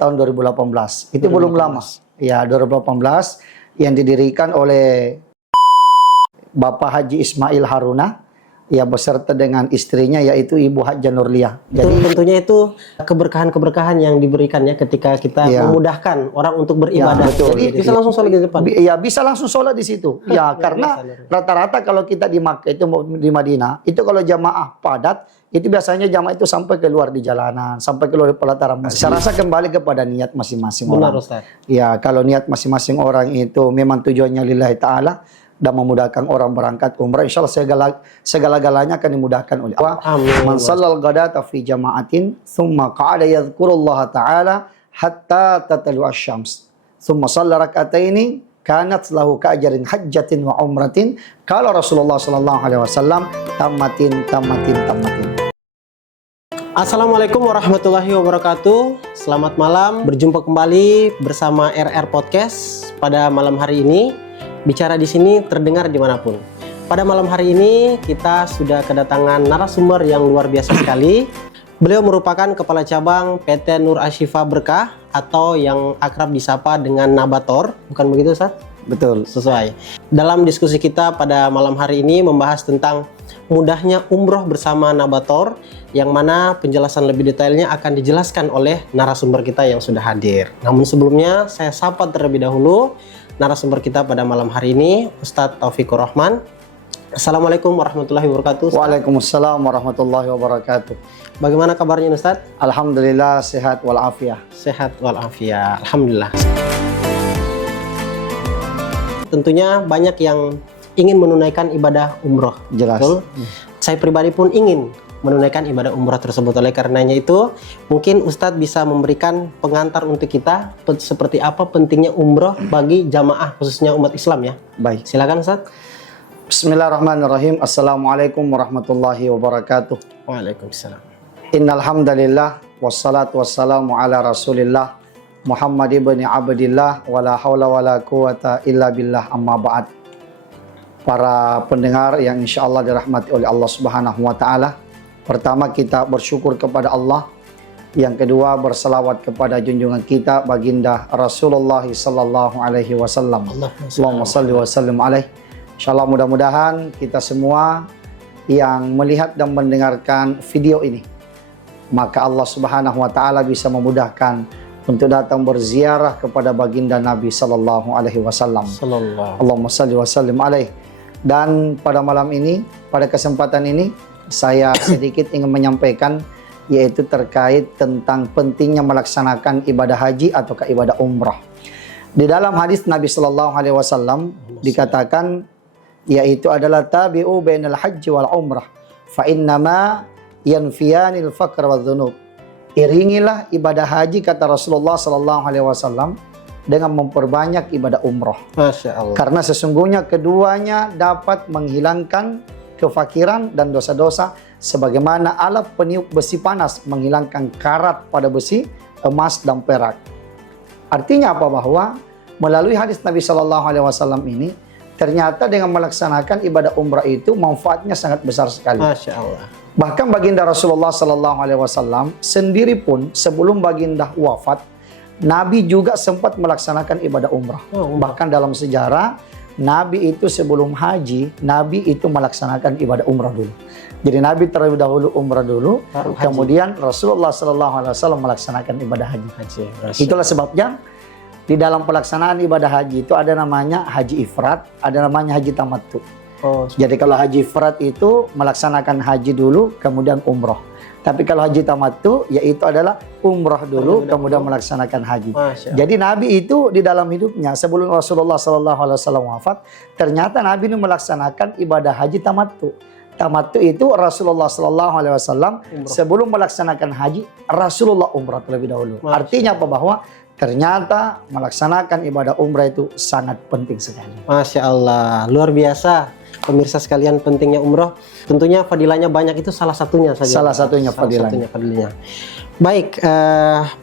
tahun 2018. Itu 2018. belum lama. Ya, 2018 yang didirikan oleh Bapak Haji Ismail Haruna, ya beserta dengan istrinya yaitu Ibu Hajjah Nurliah. Jadi tentunya itu keberkahan-keberkahan yang diberikan ya ketika kita memudahkan orang untuk beribadah. Ya, betul. Jadi bisa langsung sholat di depan. Ya, bisa langsung sholat di situ. Ya, karena rata-rata kalau kita di Makkah itu di Madinah, itu kalau jamaah padat, itu biasanya jamaah itu sampai keluar di jalanan, sampai keluar di pelataran masjid. Saya rasa kembali kepada niat masing-masing orang. Ustaz. Ya, kalau niat masing-masing orang itu memang tujuannya lillahi ta'ala dan memudahkan orang berangkat umrah, insya Allah segala-galanya akan dimudahkan oleh Allah. Man sallal ghadata fi jama'atin thumma qa'ada yadhkurullaha ta'ala hatta tatlu asy-syams thumma shalla rak'ataini kanat lahu ka'ajrin hajjatin wa umratin qala Rasulullah sallallahu alaihi wasallam tamatin. Assalamualaikum warahmatullahi wabarakatuh. Selamat malam, berjumpa kembali bersama RR Podcast pada malam hari ini. Bicara di sini terdengar dimanapun. Pada malam hari ini kita sudah kedatangan narasumber yang luar biasa sekali. Beliau merupakan Kepala Cabang PT Nur Ashifa Berkah atau yang akrab disapa dengan Nabator. Bukan begitu, Ustaz? Betul. Sesuai. Dalam diskusi kita pada malam hari ini membahas tentang mudahnya umroh bersama Nabator, yang mana penjelasan lebih detailnya akan dijelaskan oleh narasumber kita yang sudah hadir. Namun sebelumnya saya sapa terlebih dahulu narasumber kita pada malam hari ini, Ustadz Taufikur Rahman. Assalamualaikum warahmatullahi wabarakatuh. Ustaz. Waalaikumsalam warahmatullahi wabarakatuh. Bagaimana kabarnya Ustadz? Alhamdulillah sehat walafiat. Sehat walafiat, alhamdulillah. Tentunya banyak yang ingin menunaikan ibadah umroh. Jelas. Betul? Saya pribadi pun ingin menunaikan ibadah umrah tersebut. Oleh karenanya itu, mungkin Ustadz bisa memberikan pengantar untuk kita seperti apa pentingnya umroh bagi jamaah khususnya umat Islam ya. Baik. Silakan Ustadz. Bismillahirrahmanirrahim. Assalamualaikum warahmatullahi wabarakatuh. Waalaikumsalam. Innal hamdalillah wassalatu wassalamu ala Rasulillah Muhammad ibn Abdillah wala haula wala quwata illa billah amma ba'd. Para pendengar yang insyaallah dirahmati oleh Allah Subhanahu wa taala. Pertama, kita bersyukur kepada Allah. Yang kedua, berselawat kepada junjungan kita baginda Rasulullah sallallahu alaihi wasallam. Allahumma shalli wa sallim alaihi. Insyaallah mudah-mudahan kita semua yang melihat dan mendengarkan video ini, maka Allah Subhanahu wa taala bisa memudahkan untuk datang berziarah kepada baginda Nabi sallallahu alaihi wasallam. Allahumma shalli wa sallim alaihi. Dan pada malam ini, pada kesempatan ini, saya sedikit ingin menyampaikan yaitu terkait tentang pentingnya melaksanakan ibadah haji atau ibadah umrah. Di dalam hadis Nabi Sallallahu Alaihi Wasallam dikatakan yaitu adalah tabi'u bainal haji wal umrah fa innama yanfiyanil faqr wal dhunub. Iringilah ibadah haji kata Rasulullah Sallallahu Alaihi Wasallam dengan memperbanyak ibadah umrah. Masya Allah. Karena sesungguhnya keduanya dapat menghilangkan kefakiran dan dosa-dosa sebagaimana alat peniup besi panas menghilangkan karat pada besi, emas dan perak. Artinya apa? Bahwa melalui hadis Nabi Shallallahu Alaihi Wasallam ini ternyata dengan melaksanakan ibadah umrah itu manfaatnya sangat besar sekali. Masya Allah. Bahkan baginda Rasulullah Shallallahu Alaihi Wasallam sendiri pun sebelum baginda wafat, Nabi juga sempat melaksanakan ibadah umrah. Bahkan dalam sejarah Nabi itu sebelum haji, Nabi itu melaksanakan ibadah umrah dulu. Jadi Nabi terlebih dahulu umrah dulu, kemudian Rasulullah SAW melaksanakan ibadah haji. Itulah sebabnya di dalam pelaksanaan ibadah haji itu ada namanya haji ifrad, ada namanya haji tamattu. Jadi kalau haji ifrad itu melaksanakan haji dulu, kemudian umrah. Tapi kalau haji tamattu yaitu adalah umrah dulu kemudian melaksanakan haji. Jadi Nabi itu di dalam hidupnya sebelum Rasulullah SAW wafat, ternyata Nabi ini melaksanakan ibadah haji tamattu. Tamattu itu Rasulullah SAW sebelum melaksanakan haji, Rasulullah umrah terlebih dahulu. Artinya apa? Bahwa ternyata melaksanakan ibadah umrah itu sangat penting sekali. Masya Allah, luar biasa. Pemirsa sekalian, pentingnya umroh, tentunya fadilahnya banyak, itu salah satunya saja. Salah satunya fadilahnya. Baik,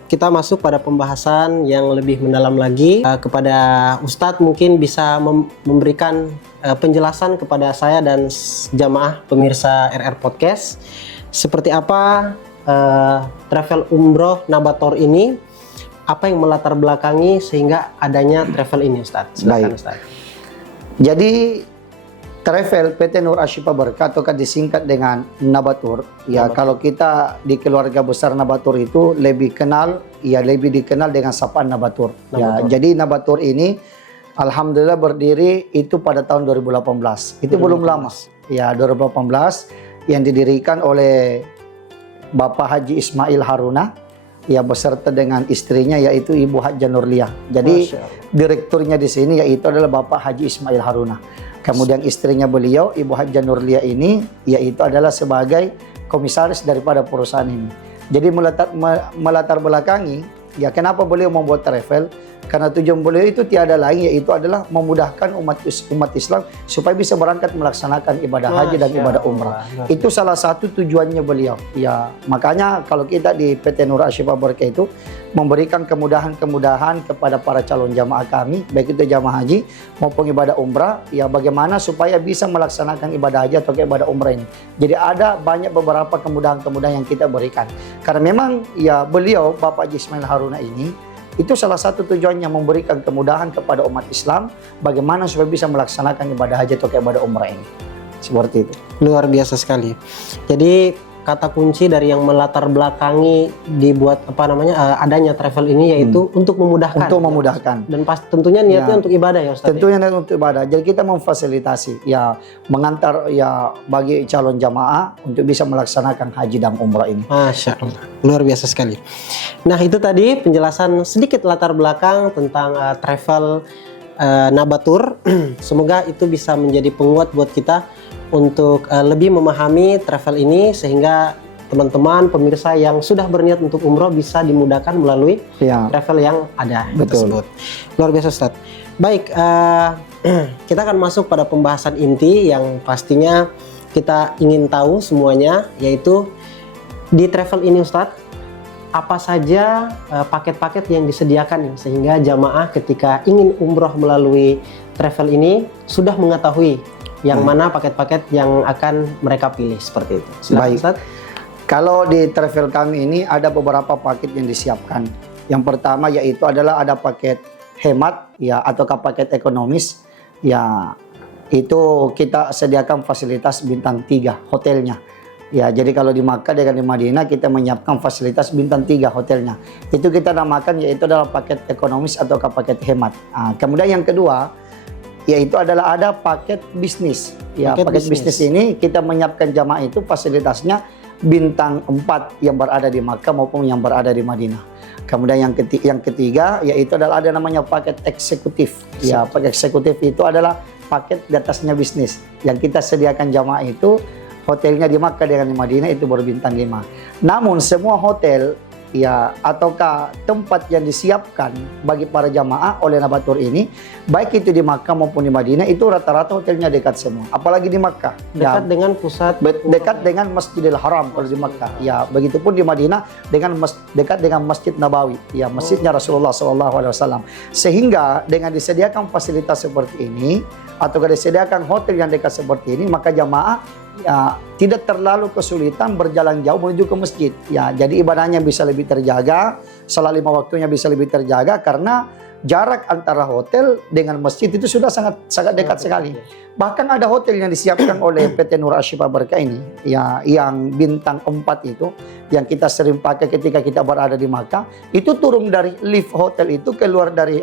kita masuk pada pembahasan yang lebih mendalam lagi. Kepada Ustadz mungkin bisa memberikan penjelasan kepada saya dan jamaah pemirsa RR Podcast seperti apa travel umroh Nabator ini. apa yang melatar belakangi sehingga adanya travel ini, Ustaz? Silakan, Baik. Ustaz. Jadi travel PT Nur Ashifa Berkah atau disingkat dengan Nabatur. Ya, kalau kita di keluarga besar Nabatur itu lebih dikenal dengan sapaan Nabatur. Ya, Nabatur. jadi Nabatur ini alhamdulillah berdiri itu pada tahun 2018. Itu belum lama. Ya, 2018 yang didirikan oleh Bapak Haji Ismail Haruna, ya beserta dengan istrinya yaitu Ibu Hajah Nurliah. Jadi Masya Allah. direkturnya di sini yaitu adalah Bapak Haji Ismail Haruna. Kemudian istrinya beliau Ibu Hajah Nurliah ini yaitu adalah sebagai komisaris daripada perusahaan ini. Jadi melatar belakangi ya kenapa beliau membuat travel, karena tujuan beliau itu tiada lain yaitu adalah memudahkan umat Islam supaya bisa berangkat melaksanakan ibadah haji dan Masya ibadah Allah. umrah. Itu salah satu tujuannya beliau. Ya, makanya kalau kita di PT Nur Ashifa Berkah itu memberikan kemudahan-kemudahan kepada para calon jamaah kami, baik itu jamaah haji maupun ibadah umrah, ya bagaimana supaya bisa melaksanakan ibadah haji atau ibadah umrah ini. Jadi ada banyak beberapa kemudahan-kemudahan yang kita berikan. Karena memang ya beliau Bapak Haji Ismail Haruna ini itu salah satu tujuannya memberikan kemudahan kepada umat Islam bagaimana supaya bisa melaksanakan ibadah haji atau ibadah umrah ini. Seperti itu. Luar biasa sekali. Jadi kata kunci dari yang melatar belakangi dibuat adanya travel ini yaitu untuk memudahkan. Untuk memudahkan. Dan tentunya niatnya Ya. untuk ibadah ya Ustaz. Tentunya untuk ibadah. Jadi kita memfasilitasi ya mengantar ya bagi calon jamaah untuk bisa melaksanakan haji dan umrah ini. Masya Allah, luar biasa sekali. Nah itu tadi penjelasan sedikit latar belakang tentang travel Nabatur. Semoga itu bisa menjadi penguat buat kita untuk lebih memahami travel ini sehingga teman-teman pemirsa yang sudah berniat untuk umroh bisa dimudahkan melalui Ya. travel yang ada Betul. tersebut. Luar biasa Ustaz. Baik, kita akan masuk pada pembahasan inti yang pastinya kita ingin tahu semuanya, yaitu di travel ini Ustaz, apa saja paket-paket yang disediakan nih, sehingga jamaah ketika ingin umroh melalui travel ini sudah mengetahui yang mana paket-paket yang akan mereka pilih seperti itu. Silakan Baik. Ustaz. Kalau di travel kami ini ada beberapa paket yang disiapkan. Yang pertama yaitu adalah ada paket hemat ya ataukah paket ekonomis. Ya itu kita sediakan fasilitas bintang 3 hotelnya. Ya, jadi kalau di Makkah dengan di Madinah kita menyiapkan fasilitas bintang 3 hotelnya. Itu kita namakan yaitu adalah paket ekonomis ataukah paket hemat. Nah, kemudian yang kedua yaitu adalah ada paket bisnis. Ya, paket bisnis ini kita menyiapkan jamaah itu fasilitasnya bintang 4 yang berada di Makkah maupun yang berada di Madinah. Kemudian yang ketiga yaitu adalah ada namanya paket eksekutif. Ya, paket eksekutif itu adalah paket di atasnya bisnis. Yang kita sediakan jamaah itu hotelnya di Makkah dengan di Madinah itu berbintang 5. Namun semua hotel ya ataukah tempat yang disiapkan bagi para jamaah oleh Nabatur ini, baik itu di Makkah maupun di Madinah, itu rata-rata hotelnya dekat semua. Apalagi di Makkah, Dekat dengan pusat dekat dengan Masjidil Haram kalau di Makkah. Ya, begitupun di Madinah dekat dengan Masjid Nabawi, ya masjidnya Rasulullah SAW. Sehingga dengan disediakan fasilitas seperti ini atau disediakan hotel yang dekat seperti ini, maka jamaah ya tidak terlalu kesulitan berjalan jauh menuju ke masjid. Ya, jadi ibadahnya bisa lebih terjaga, salat 5 waktunya bisa lebih terjaga karena jarak antara hotel dengan masjid itu sudah sangat dekat sekali. Bahkan ada hotel yang disiapkan oleh PT Nur Ashifa Berkah ini, ya yang bintang 4 itu, yang kita sering pakai ketika kita berada di Makkah, itu turun dari lift hotel itu keluar dari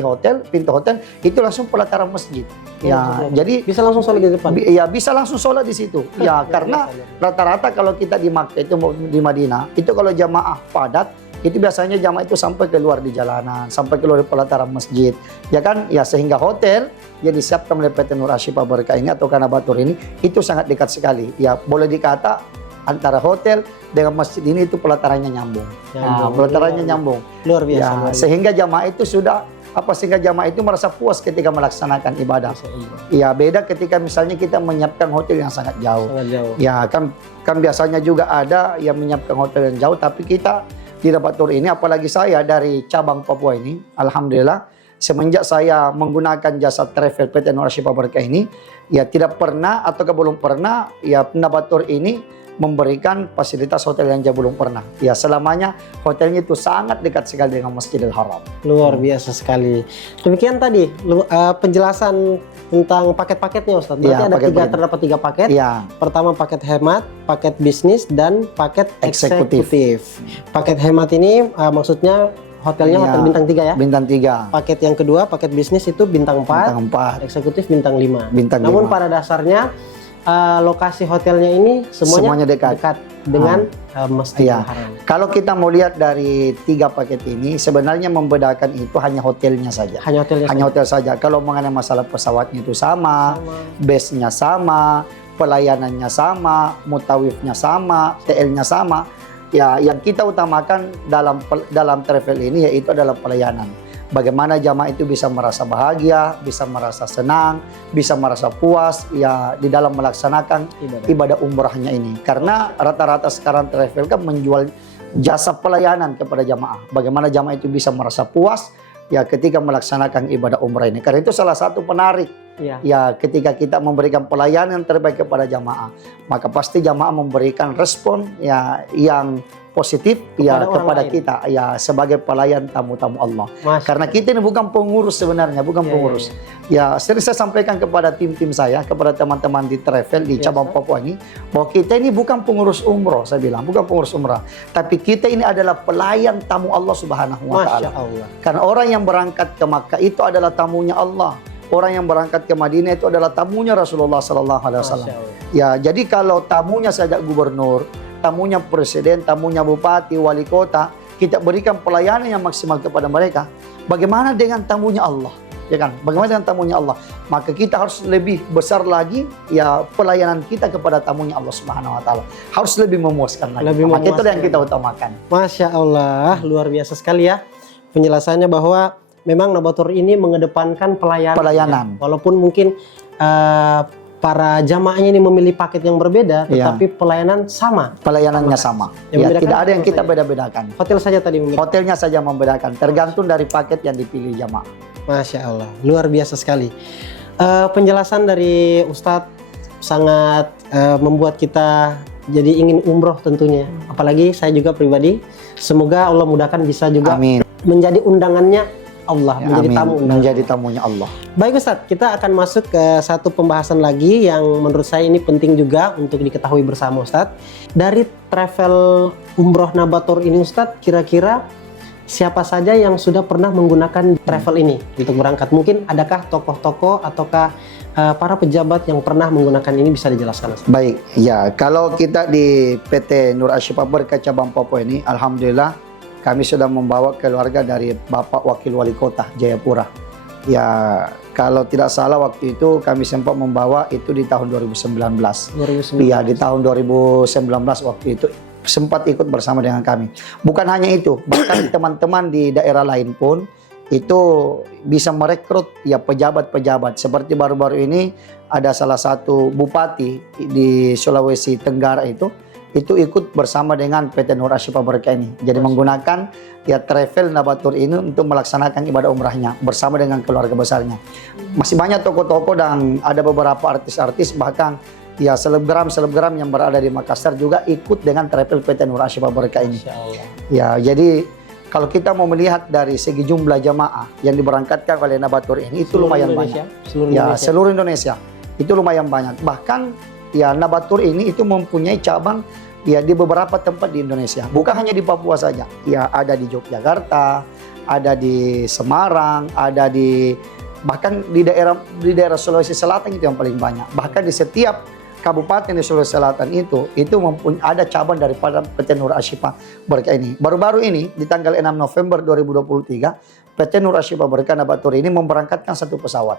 hotel, pintu hotel itu langsung pelataran masjid. Ya, jadi bisa langsung sholat di depan. Ya bisa langsung sholat di situ. Ya karena rata-rata kalau kita di Makkah itu di Madinah itu kalau jamaah padat itu biasanya jamaah itu sampai keluar di jalanan, sampai keluar di pelataran masjid. Ya kan? Ya sehingga hotel yang disiapkan oleh PT Nur Ashifa Berkah ini atau Nabatur ini itu sangat dekat sekali. Ya boleh dikata antara hotel dengan masjid ini itu pelatarannya nyambung. Nah, pelatarannya nyambung. Luar biasa. Ya, luar biasa. sehingga jamaah itu sehingga jamaah itu merasa puas ketika melaksanakan ibadah. Ya beda ketika misalnya kita menyiapkan hotel yang sangat jauh. Sangat jauh. Ya kan biasanya juga ada yang menyiapkan hotel yang jauh, tapi kita di Nabatur ini, apalagi saya dari cabang Papua ini, alhamdulillah semenjak saya menggunakan jasa travel PT Nur Ashifa Berkah ini, ya tidak pernah atau belum pernah ya Nabatur ini memberikan fasilitas hotel yang jauh belum pernah. Ya selamanya hotelnya itu sangat dekat sekali dengan Masjidil Haram. Luar biasa sekali. Demikian tadi penjelasan tentang paket-paketnya Ustadz. Berarti Ya, ada paket-paket. terdapat 3 paket. Ya, Pertama paket hemat, paket bisnis, dan paket Eksekutif. eksekutif. Paket hemat ini maksudnya hotelnya Ya, hotel bintang 3 ya. bintang 3, Paket yang kedua, paket bisnis itu bintang 4, bintang 4, eksekutif bintang 5. bintang Namun 5. pada dasarnya lokasi hotelnya ini semuanya dekat. dengan Masjidil Iya. Haram. Kalau kita mau lihat dari 3 paket ini, sebenarnya membedakan itu hanya hotelnya saja. Hanya hotelnya Hanya hotel saja. Kalau mengenai masalah pesawatnya itu sama, sama. base-nya sama, pelayanannya sama, mutawifnya sama, TL-nya sama. Ya, yang kita utamakan dalam travel ini yaitu adalah pelayanan. Bagaimana jamaah itu bisa merasa bahagia, bisa merasa senang, bisa merasa puas ya di dalam melaksanakan ibadah umrahnya ini. Karena rata-rata sekarang travel kan menjual jasa pelayanan kepada jamaah. Bagaimana jamaah itu bisa merasa puas ya ketika melaksanakan ibadah umrah ini. Karena itu salah satu penarik Iya. ya ketika kita memberikan pelayanan yang terbaik kepada jamaah, maka pasti jamaah memberikan respon ya yang positif ya Kepada orang kepada lain. kita ya sebagai pelayan tamu-tamu Allah. Masya Karena kita ini bukan pengurus sebenarnya, bukan Iya, pengurus. Ya, sering saya sampaikan kepada tim-tim saya, kepada teman-teman di travel di Biasa. cabang Papua ini, bahwa kita ini bukan pengurus umroh, saya bilang, bukan pengurus umrah. Tapi kita ini adalah pelayan tamu Allah Subhanahu wa Masya taala. Allah. Karena orang yang berangkat ke Makkah itu adalah tamunya Allah. Orang yang berangkat ke Madinah itu adalah tamunya Rasulullah sallallahu alaihi wasallam. Masya Allah. Ya, jadi kalau tamunya saja gubernur, tamunya presiden, tamunya bupati, wali kota, kita berikan pelayanan yang maksimal kepada mereka. Bagaimana dengan tamunya Allah? Ya kan? Bagaimana dengan tamunya Allah? Maka kita harus lebih besar lagi ya pelayanan kita kepada tamunya Allah Subhanahu wa taala. Harus lebih memuaskan lagi. Lebih Maka itu memuaskan. yang kita utamakan. Masya Allah, luar biasa sekali ya penjelasannya bahwa memang Nabatur ini mengedepankan pelayanan. Pelayanan. Ya. Walaupun mungkin para jamaahnya ini memilih paket yang berbeda, Iya. tetapi pelayanan sama. Pelayanannya sama. Yang Ya, membedakan tidak ada yang hotel kita saja. beda-bedakan. Hotel saja tadi memilih. Hotelnya saja membedakan, tergantung dari paket yang dipilih jamaah. Masya Allah, luar biasa sekali. Penjelasan dari Ustadz sangat membuat kita jadi ingin umroh tentunya. Apalagi saya juga pribadi, semoga Allah mudahkan bisa juga Amin. menjadi undangannya Allah, Ya, menjadi amin. tamu undangan. Menjadi tamunya Allah. Baik Ustadz, kita akan masuk ke satu pembahasan lagi yang menurut saya ini penting juga untuk diketahui bersama Ustadz. Dari travel umroh Nabatur ini Ustadz, kira-kira siapa saja yang sudah pernah menggunakan travel ini untuk berangkat? Mungkin adakah tokoh-tokoh ataukah para pejabat yang pernah menggunakan ini, bisa dijelaskan Ustadz? Baik, ya kalau kita di PT Nur Ashifa Berkah cabang Papua ini, alhamdulillah kami sudah membawa keluarga dari Bapak Wakil Wali Kota Jayapura. Ya kalau tidak salah waktu itu kami sempat membawa itu di tahun 2019. 2019. Iya di tahun 2019 waktu itu sempat ikut bersama dengan kami. Bukan hanya itu, bahkan teman-teman di daerah lain pun itu bisa merekrut ya pejabat-pejabat. Seperti baru-baru ini ada salah satu bupati di Sulawesi Tenggara itu ikut bersama dengan PT Nur Ashifa Berkah ini. Jadi menggunakan ya travel Nabatur ini untuk melaksanakan ibadah umrahnya bersama dengan keluarga besarnya. Masih banyak tokoh-tokoh dan ada beberapa artis-artis, bahkan ya selebgram yang berada di Makassar juga ikut dengan travel PT Nur Ashifa Berkah ini. Masya Allah. Ya, jadi kalau kita mau melihat dari segi jumlah jamaah yang diberangkatkan oleh Nabatur ini itu Seluruh lumayan Indonesia? banyak. Seluruh Ya, Indonesia. seluruh Indonesia. Itu lumayan banyak. Bahkan ya Nabatur ini itu mempunyai cabang ya di beberapa tempat di Indonesia. Bukan hanya di Papua saja. Ya ada di Yogyakarta, ada di Semarang, ada di bahkan di daerah Sulawesi Selatan itu yang paling banyak. Bahkan di setiap kabupaten di Sulawesi Selatan itu mempunyai ada cabang daripada PT Nur Ashifa Berkah ini. Baru-baru ini di tanggal 6 November 2023 PT Nur Ashifa Berkah Nabatur ini memberangkatkan satu pesawat.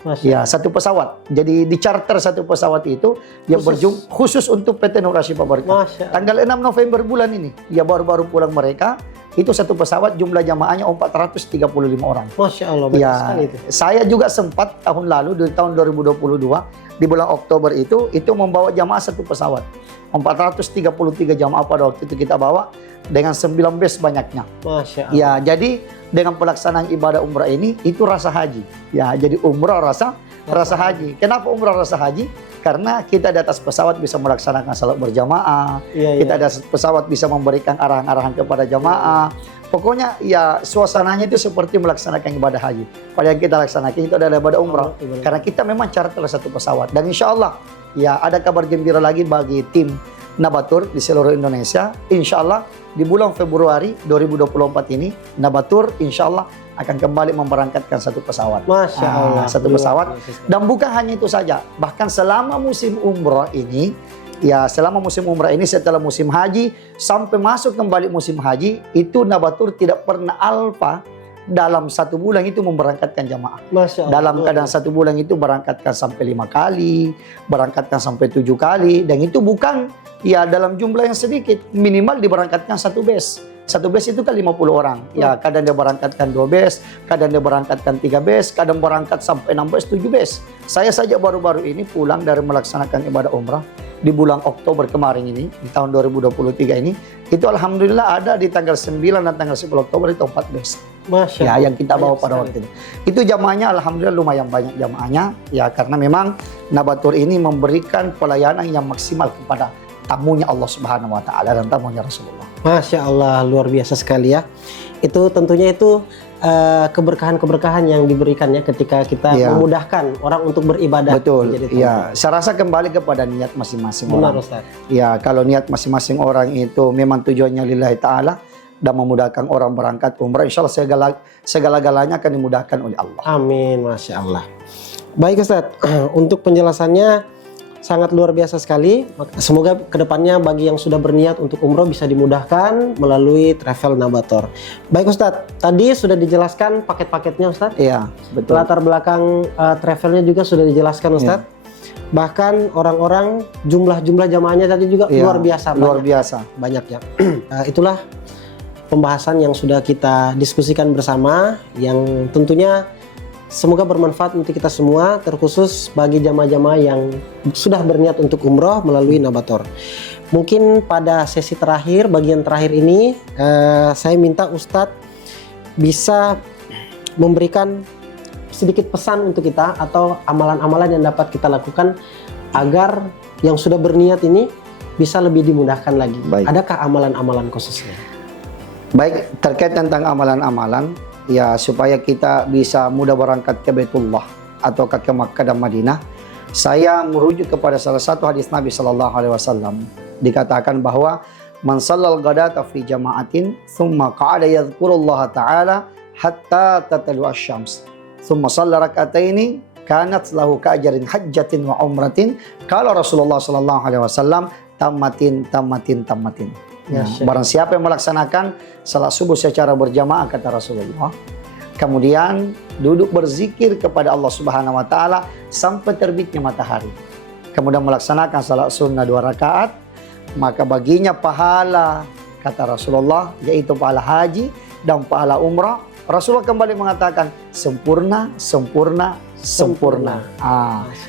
Masya Ya, satu pesawat. Jadi di charter satu pesawat itu yang khusus untuk PT Nur Ashifa Berkah. Masya Allah. Tanggal 6 November bulan ini, ya baru-baru pulang mereka, Itu satu pesawat jumlah jamaahnya 435 orang. Masya Allah, banyak Ya, sekali itu. saya juga sempat tahun lalu di tahun 2022 di bulan Oktober itu membawa jamaah satu pesawat. 433 jamaah pada waktu itu kita bawa dengan 9 bus banyaknya. Masya Allah. Ya, jadi dengan pelaksanaan ibadah umrah ini itu rasa haji. Ya, jadi umrah rasa haji. Kenapa umrah rasa haji? Karena kita di atas pesawat bisa melaksanakan salat berjamaah. Kita di atas pesawat bisa memberikan arahan-arahan kepada jamaah. Pokoknya ya suasananya itu seperti melaksanakan ibadah haji. Pada yang kita laksanakan itu adalah ibadah umrah. Karena kita memang charter satu pesawat. Dan insya Allah ya ada kabar gembira lagi bagi tim Nabatur di seluruh Indonesia. Insya Allah di bulan Februari 2024 ini Nabatur insya Allah akan kembali memberangkatkan satu pesawat. Masya Allah. Satu pesawat. Dan bukan hanya itu saja. Bahkan selama musim umrah ini, ya selama musim umrah ini setelah musim haji sampai masuk kembali musim haji, itu Nabatur tidak pernah alfa dalam satu bulan itu memberangkatkan jamaah. Masya Allah. Dalam keadaan satu bulan itu berangkatkan sampai 5 kali, berangkatkan sampai 7 kali. Dan itu bukan ya dalam jumlah yang sedikit. Minimal diberangkatkan satu bus. Satu bus itu kan 50 orang. Ya, kadang dia berangkatkan 2 bus, kadang dia berangkatkan 3 bus, kadang berangkat sampai 6 bus, 7 bus. Saya saja baru-baru ini pulang dari melaksanakan ibadah umrah di bulan Oktober kemarin ini, di tahun 2023 ini, itu alhamdulillah ada di tanggal 9 dan tanggal 10 Oktober itu 4 bus. Masya Ya, Allah. yang kita bawa pada waktu itu. Itu jamaahnya alhamdulillah lumayan banyak jamaahnya, ya karena memang Nabatur ini memberikan pelayanan yang maksimal kepada tamunya Allah Subhanahu wa taala dan tamunya Rasulullah. Masya Allah, luar biasa sekali ya. Itu tentunya itu keberkahan-keberkahan yang diberikan ya ketika kita memudahkan orang untuk beribadah. Betul. Ya, saya rasa kembali kepada niat masing-masing Benar, orang. Ustaz. Ya, kalau niat masing-masing orang itu memang tujuannya lillahi taala dan memudahkan orang berangkat umrah, insya Allah segala-galanya akan dimudahkan oleh Allah. Amin, Masya Allah. Baik Ustaz, untuk penjelasannya sangat luar biasa sekali. Semoga kedepannya bagi yang sudah berniat untuk umroh bisa dimudahkan melalui Travel Nabator. Baik Ustadz, tadi sudah dijelaskan paket-paketnya Ustadz. Iya, betul. Latar belakang travelnya juga sudah dijelaskan Ustadz. Bahkan orang-orang jumlah jamaahnya tadi juga luar biasa. Luar biasa. Banyak ya. Itulah pembahasan yang sudah kita diskusikan bersama, yang tentunya semoga bermanfaat untuk kita semua, terkhusus bagi jamaah-jamaah yang sudah berniat untuk umroh melalui Nabator. Mungkin pada sesi terakhir, bagian terakhir ini, saya minta Ustadz bisa memberikan sedikit pesan untuk kita atau amalan-amalan yang dapat kita lakukan agar yang sudah berniat ini bisa lebih dimudahkan lagi. Baik. Adakah amalan-amalan khususnya? Baik, terkait tentang amalan-amalan, ya supaya kita bisa mudah berangkat ke Baitullah atau ke Makkah dan Madinah, saya merujuk kepada salah satu hadis Nabi Sallallahu Alaihi Wasallam. Dikatakan bahwa man sallal ghadata fi jama'atin thumma qa'ada yadhkurullaha ta'ala hatta tatlu asy-syams thumma shalla rak'ataini kanat lahu ka'ajrin hajjatin wa umratin qala Rasulullah Sallallahu Alaihi Wasallam tamatin. Ya, barang siapa yang melaksanakan salat subuh secara berjamaah kata Rasulullah, kemudian duduk berzikir kepada Allah Subhanahu wa taala sampai terbitnya matahari, kemudian melaksanakan salat sunnah 2 rakaat, maka baginya pahala kata Rasulullah, yaitu pahala haji dan pahala umrah. Rasulullah kembali mengatakan sempurna.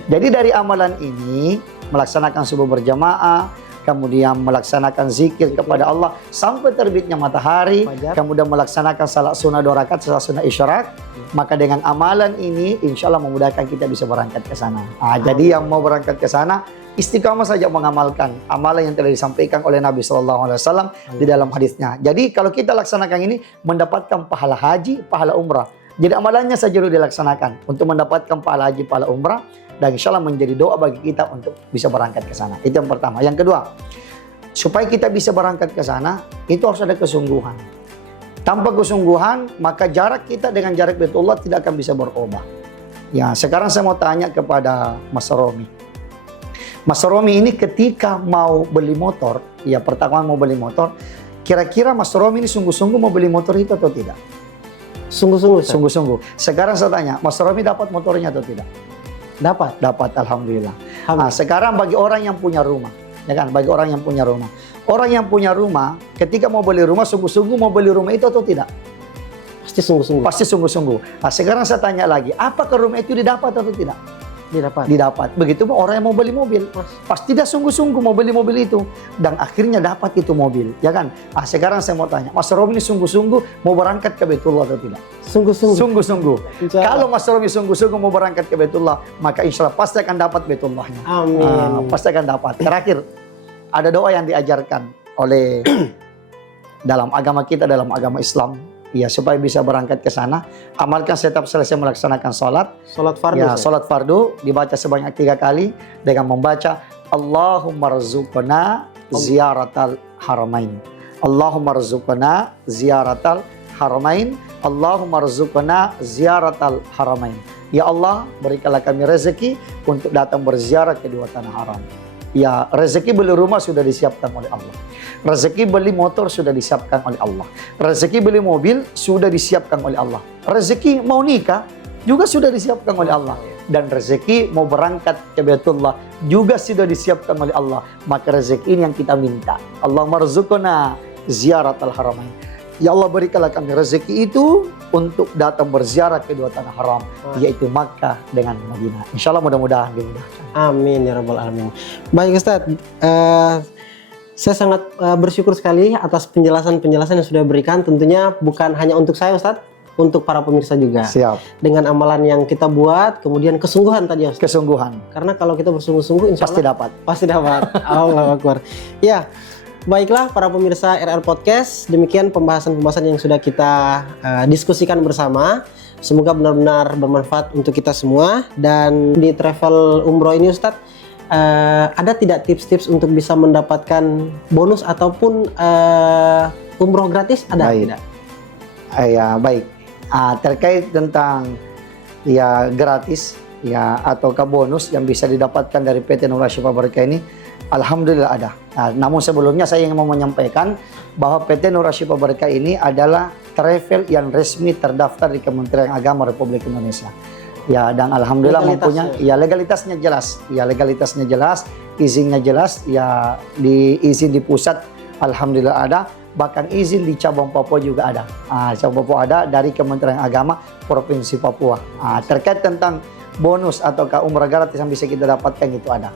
Jadi dari amalan ini melaksanakan subuh berjamaah, kemudian melaksanakan zikir kepada Allah sampai terbitnya matahari, kemudian melaksanakan salat sunnah 2 rakaat, salat sunnah isyarat, maka dengan amalan ini insya Allah memudahkan kita bisa berangkat ke sana. Jadi yang mau berangkat ke sana istiqamah saja mengamalkan amalan yang telah disampaikan oleh Nabi SAW di dalam hadisnya. Jadi kalau kita laksanakan ini mendapatkan pahala haji, pahala umrah. Jadi amalannya saja dulu dilaksanakan untuk mendapatkan pahala haji, pahala umrah. Dan insya Allah menjadi doa bagi kita untuk bisa berangkat ke sana. Itu yang pertama. Yang kedua, supaya kita bisa berangkat ke sana, itu harus ada kesungguhan. Tanpa kesungguhan, maka jarak kita dengan jarak Baitullah tidak akan bisa berubah. Ya, sekarang saya mau tanya kepada Mas Romi. Mas Romi ini ketika mau beli motor, ya pertama mau beli motor, kira-kira Mas Romi ini sungguh-sungguh mau beli motor itu atau tidak? Sungguh-sungguh. Sekarang saya tanya, Mas Romi dapat motornya atau tidak? Dapat, alhamdulillah. Sekarang bagi orang yang punya rumah, ya kan, bagi orang yang punya rumah, Orang yang punya rumah, ketika mau beli rumah, sungguh-sungguh mau beli rumah itu atau tidak? Pasti sungguh-sungguh. Pasti sungguh-sungguh. Nah, sekarang saya tanya lagi, apakah rumah itu didapat atau tidak? Didapat. Begitu orang yang mau beli mobil, pasti dia sungguh-sungguh mau beli mobil itu, dan akhirnya dapat itu mobil, ya kan? Ah, sekarang saya mau tanya, Mas Romi ini sungguh-sungguh mau berangkat ke Baitullah atau tidak? Sungguh-sungguh. Sungguh-sungguh. Kalau Mas Romi sungguh-sungguh mau berangkat ke Baitullah, maka insya Allah pasti akan dapat Baitullahnya. Amin. Pasti akan dapat. Terakhir, ada doa yang diajarkan oleh dalam agama kita, dalam agama Islam. Ya, supaya bisa berangkat ke sana, amalkan setiap selesai melaksanakan Sholat fardu. Ya, sholat fardu dibaca sebanyak 3 kali dengan membaca Allahumma rzuqna ziyaratal haramain. Allahumma rzuqna ziyaratal haramain. Allahumma rzuqna ziyaratal haramain. Ya Allah, berikanlah kami rezeki untuk datang berziarah ke dua tanah haram. Ya, rezeki beli rumah sudah disiapkan oleh Allah. Rezeki beli motor sudah disiapkan oleh Allah. Rezeki beli mobil sudah disiapkan oleh Allah. Rezeki mau nikah juga sudah disiapkan oleh Allah. Dan rezeki mau berangkat ke Baitullah juga sudah disiapkan oleh Allah. Maka rezeki ini yang kita minta. Allahumma rzuqna ziyaratal haramain. Ya Allah, berikanlah kami rezeki itu untuk datang berziarah ke dua tanah haram, yaitu Makkah dengan Madinah. Insya Allah mudah-mudahan dimudahkan. Amin ya rabbal alamin. Baik Ustadz, saya sangat bersyukur sekali atas penjelasan-penjelasan yang sudah berikan. Tentunya bukan hanya untuk saya Ustadz, untuk para pemirsa juga. Siap. Dengan amalan yang kita buat, kemudian kesungguhan tadi Ustadz. Kesungguhan. Karena kalau kita bersungguh-sungguh, insya Allah pasti dapat. Allahu Akbar. Ya. Baiklah para pemirsa RR Podcast, demikian pembahasan-pembahasan yang sudah kita diskusikan bersama. Semoga benar-benar bermanfaat untuk kita semua. Dan di travel umroh ini Ustadz, ada tidak tips-tips untuk bisa mendapatkan bonus ataupun umroh gratis? Ada baik. Tidak? Ya baik. Terkait tentang ya gratis ya ataukah bonus yang bisa didapatkan dari PT Nur Ashifa Barakah ini, alhamdulillah ada. Namun sebelumnya saya ingin mau menyampaikan bahwa PT Nur Ashifa Barakah ini adalah travel yang resmi terdaftar di Kementerian Agama Republik Indonesia. Ya, dan alhamdulillah mempunyai ya legalitasnya jelas. Ya, legalitasnya jelas, izinnya jelas. Ya, izin di pusat alhamdulillah ada, bahkan izin di cabang Papua juga ada. Cabang Papua ada dari Kementerian Agama Provinsi Papua. Terkait tentang bonus ataukah umrah gratis yang bisa kita dapatkan itu ada.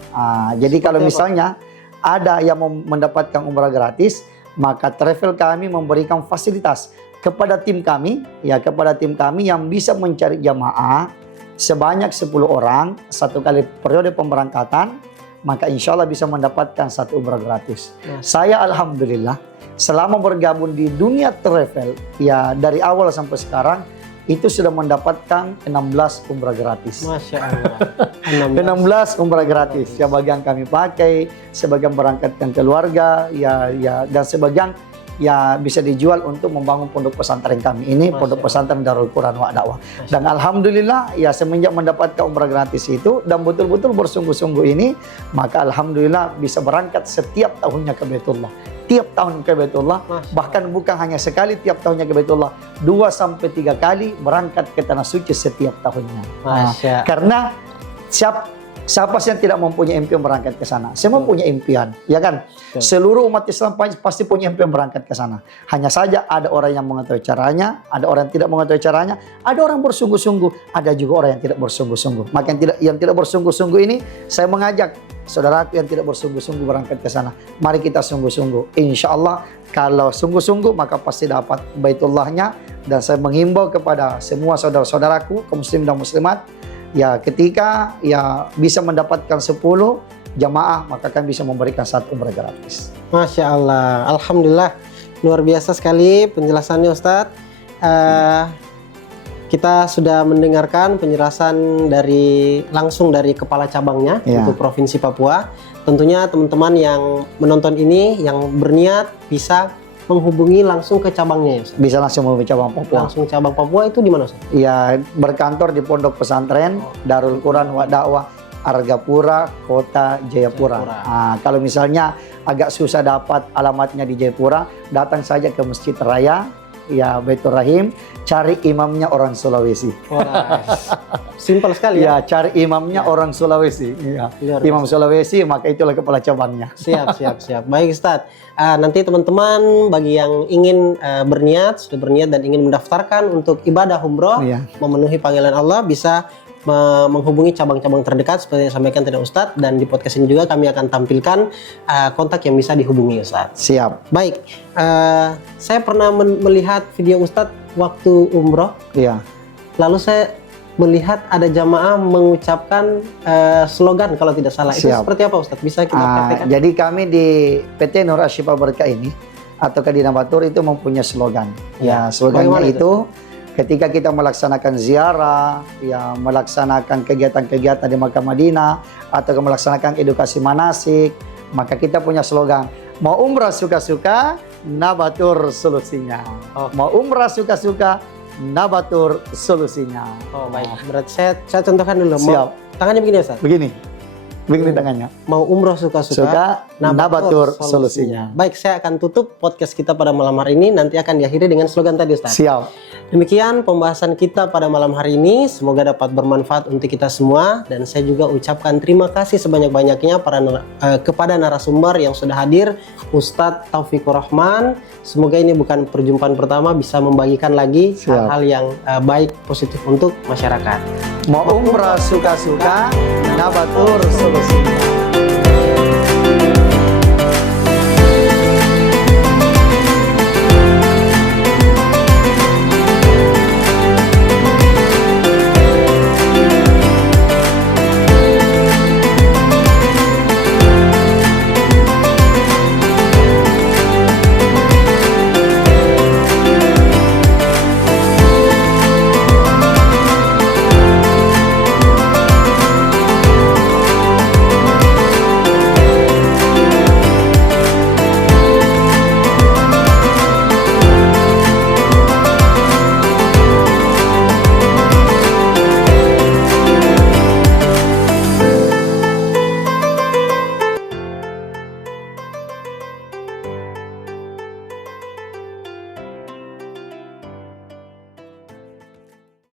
Jadi kalau misalnya ada yang mau mendapatkan umrah gratis, maka travel kami memberikan fasilitas kepada tim kami, ya kepada tim kami yang bisa mencari jamaah sebanyak 10 orang satu kali periode pemberangkatan, maka insya Allah bisa mendapatkan satu umrah gratis. Saya alhamdulillah selama bergabung di dunia travel, ya dari awal sampai sekarang, itu sudah mendapatkan 16 umrah gratis. Masya Allah. 16 umrah gratis. Ya, bagian kami pakai, sebagian berangkatkan keluarga, ya dan sebagian ya bisa dijual untuk membangun pondok pesantren kami ini, pondok pesantren Darul Quran wa Dakwah. Dan alhamdulillah ya semenjak mendapatkan umrah gratis itu dan betul-betul bersungguh-sungguh ini, maka alhamdulillah bisa berangkat setiap tahunnya ke Baitullah. Tiap tahun ke Baitullah, bahkan bukan hanya sekali tiap tahunnya ke Baitullah, 2-3 kali berangkat ke Tanah Suci setiap tahunnya. Karena siapa sih yang tidak mempunyai impian berangkat ke sana? Semua punya impian, ya kan? Seluruh umat Islam pasti punya impian berangkat ke sana. Hanya saja ada orang yang mengetahui caranya, ada orang yang tidak mengetahui caranya, ada orang bersungguh-sungguh, ada juga orang yang tidak bersungguh-sungguh. Maka yang tidak bersungguh-sungguh ini, saya mengajak saudaraku yang tidak bersungguh-sungguh berangkat ke sana. Mari kita sungguh-sungguh. Insya Allah kalau sungguh-sungguh maka pasti dapat Baitullahnya. Dan saya menghimbau kepada semua saudara-saudaraku, kaum muslim dan muslimat, ya ketika ya bisa mendapatkan 10 jamaah, maka kami bisa memberikan satu umrah gratis. Masya Allah, alhamdulillah luar biasa sekali penjelasannya Ustadz. Kita sudah mendengarkan penjelasan langsung dari kepala cabangnya untuk Provinsi Papua. Tentunya teman-teman yang menonton ini yang berniat bisa menghubungi langsung ke cabangnya ya Ustaz? Bisa langsung menghubungi cabang Papua. Langsung cabang Papua itu di mana Ustaz? Ya, berkantor di Pondok Pesantren Darul Quran wa Dakwah Argapura, Kota Jayapura. Kalau misalnya agak susah dapat alamatnya di Jayapura, datang saja ke Masjid Raya ya Baitur Rahim, cari imamnya orang Sulawesi. Wah, simpel sekali ya. Ya, cari imamnya orang Sulawesi. Ya. Luar Imam Sulawesi, maka itulah kepala cabangnya. Siap. Baik Ustadz. Nanti teman-teman bagi yang ingin sudah berniat dan ingin mendaftarkan untuk ibadah umroh, Iya. memenuhi panggilan Allah, bisa menghubungi cabang-cabang terdekat seperti yang disampaikan tadi Ustadz, dan di podcast ini juga kami akan tampilkan kontak yang bisa dihubungi Ustadz. Siap. Baik, saya pernah melihat video Ustadz waktu umroh, Iya. lalu saya melihat ada jamaah mengucapkan slogan kalau tidak salah. Itu Siap. seperti apa Ustadz? Bisa kita praktekkan? Jadi kami di PT Nur Asyifa Berkah ini atau Kadina Batur itu mempunyai slogan. Ya, slogannya Bagaimana itu ketika kita melaksanakan ziarah, ya melaksanakan kegiatan-kegiatan di Makkah Madinah atau melaksanakan edukasi manasik, maka kita punya slogan, mau umrah suka-suka, Nabatur solusinya. Mau umrah suka-suka, Nabatur solusinya. Oh baik, berarti saya contohkan dulu. Siap. Tangannya begini Ustaz. Begini tangannya. Mau umroh suka-suka, Nabatur solusinya. Baik, saya akan tutup podcast kita pada malam hari ini. Nanti akan diakhiri dengan slogan tadi Ustaz. Siap. Demikian pembahasan kita pada malam hari ini. Semoga dapat bermanfaat untuk kita semua. Dan saya juga ucapkan terima kasih sebanyak-banyaknya kepada narasumber yang sudah hadir, Ustadz Taufikur Rahman. Semoga ini bukan perjumpaan pertama, bisa membagikan lagi hal-hal yang baik, positif untuk masyarakat. Mau umrah suka-suka, Nabatur solusinya.